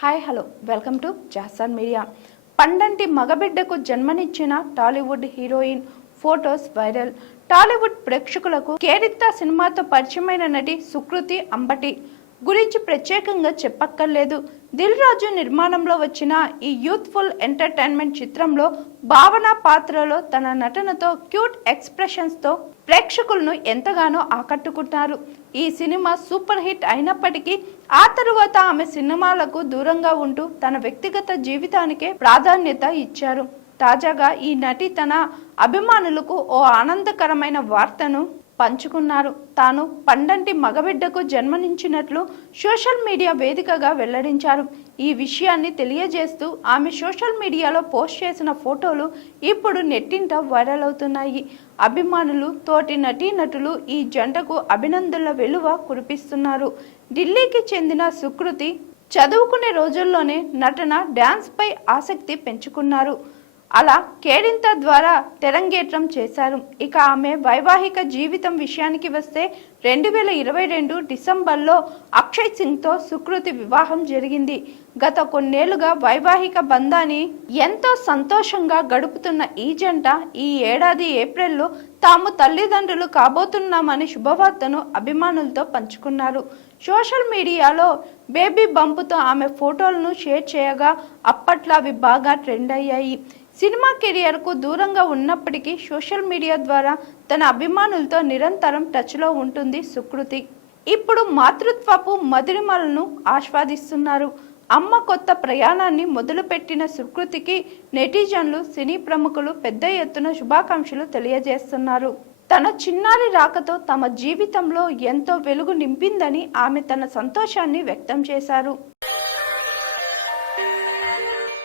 Hi hello welcome to Jason media. పండంటి మగబిడ్డకు జన్మనిచ్చిన Tollywood heroine photos viral. Tollywood ప్రేక్షకులకు కేరిత్తా సినిమాతో పరిచయమైన నటి సుకృతి అంబటి గురించి ప్రత్యేకంగా చెప్పక్కర్లేదు. దిల్ రాజు నిర్మాణంలో వచ్చిన ఈ యూత్ఫుల్ ఎంటర్టైన్మెంట్ చిత్రంలో భావన పాత్రలో తన నటనతో క్యూట్ ఎక్స్ప్రెషన్స్తో ప్రేక్షకులను ఎంతగానో ఆకట్టుకుంటారు. ఈ సినిమా సూపర్ హిట్ అయినప్పటికీ ఆ తరువాత ఆమె సినిమాలకు దూరంగా ఉంటూ తన వ్యక్తిగత జీవితానికే ప్రాధాన్యత ఇచ్చారు. తాజాగా ఈ నటి తన అభిమానులకు ఓ ఆనందకరమైన వార్తను పంచుకున్నారు. తాను పండంటి మగబిడ్డకు జన్మనిచ్చినట్లు సోషల్ మీడియా వేదికగా వెల్లడించారు. ఈ విషయాన్ని తెలియజేస్తూ ఆమె సోషల్ మీడియాలో పోస్ట్ చేసిన ఫోటోలు ఇప్పుడు నెట్టింట వైరల్ అవుతున్నాయి. అభిమానులు, తోటి నటీనటులు ఈ జంటకు అభినందనల వెలువ కురిపిస్తున్నారు. ఢిల్లీకి చెందిన సుకృతి చదువుకునే రోజుల్లోనే నటన, డ్యాన్స్ పై ఆసక్తి పెంచుకున్నారు. అలా కేరింత ద్వారా తెరంగేట్రం చేశారు. ఇక ఆమె వైవాహిక జీవితం విషయానికి వస్తే 2022 డిసెంబర్లో అక్షయ్ సింగ్తో సుకృతి వివాహం జరిగింది. గత కొన్నేళ్లుగా వైవాహిక బంధాన్ని ఎంతో సంతోషంగా గడుపుతున్న ఈ జంట ఈ ఏడాది ఏప్రిల్లో తాము తల్లిదండ్రులు కాబోతున్నామని శుభవార్తను అభిమానులతో పంచుకున్నారు. సోషల్ మీడియాలో బేబీ బంపుతో ఆమె ఫోటోలను షేర్ చేయగా అప్పట్లో అవి బాగా ట్రెండ్ అయ్యాయి. సినిమా కెరియర్కు దూరంగా ఉన్నప్పటికీ సోషల్ మీడియా ద్వారా తన అభిమానులతో నిరంతరం టచ్లో ఉంటుంది సుకృతి. ఇప్పుడు మాతృత్వపు మధురిమలను ఆస్వాదిస్తున్నారు. అమ్మ కొత్త ప్రయాణాన్ని మొదలుపెట్టిన సుకృతికి నెటిజన్లు, సినీ ప్రముఖులు పెద్ద ఎత్తున శుభాకాంక్షలు తెలియజేస్తున్నారు. తన చిన్నారి రాకతో తమ జీవితంలో ఎంతో వెలుగు నింపిందని ఆమె తన సంతోషాన్ని వ్యక్తం చేశారు.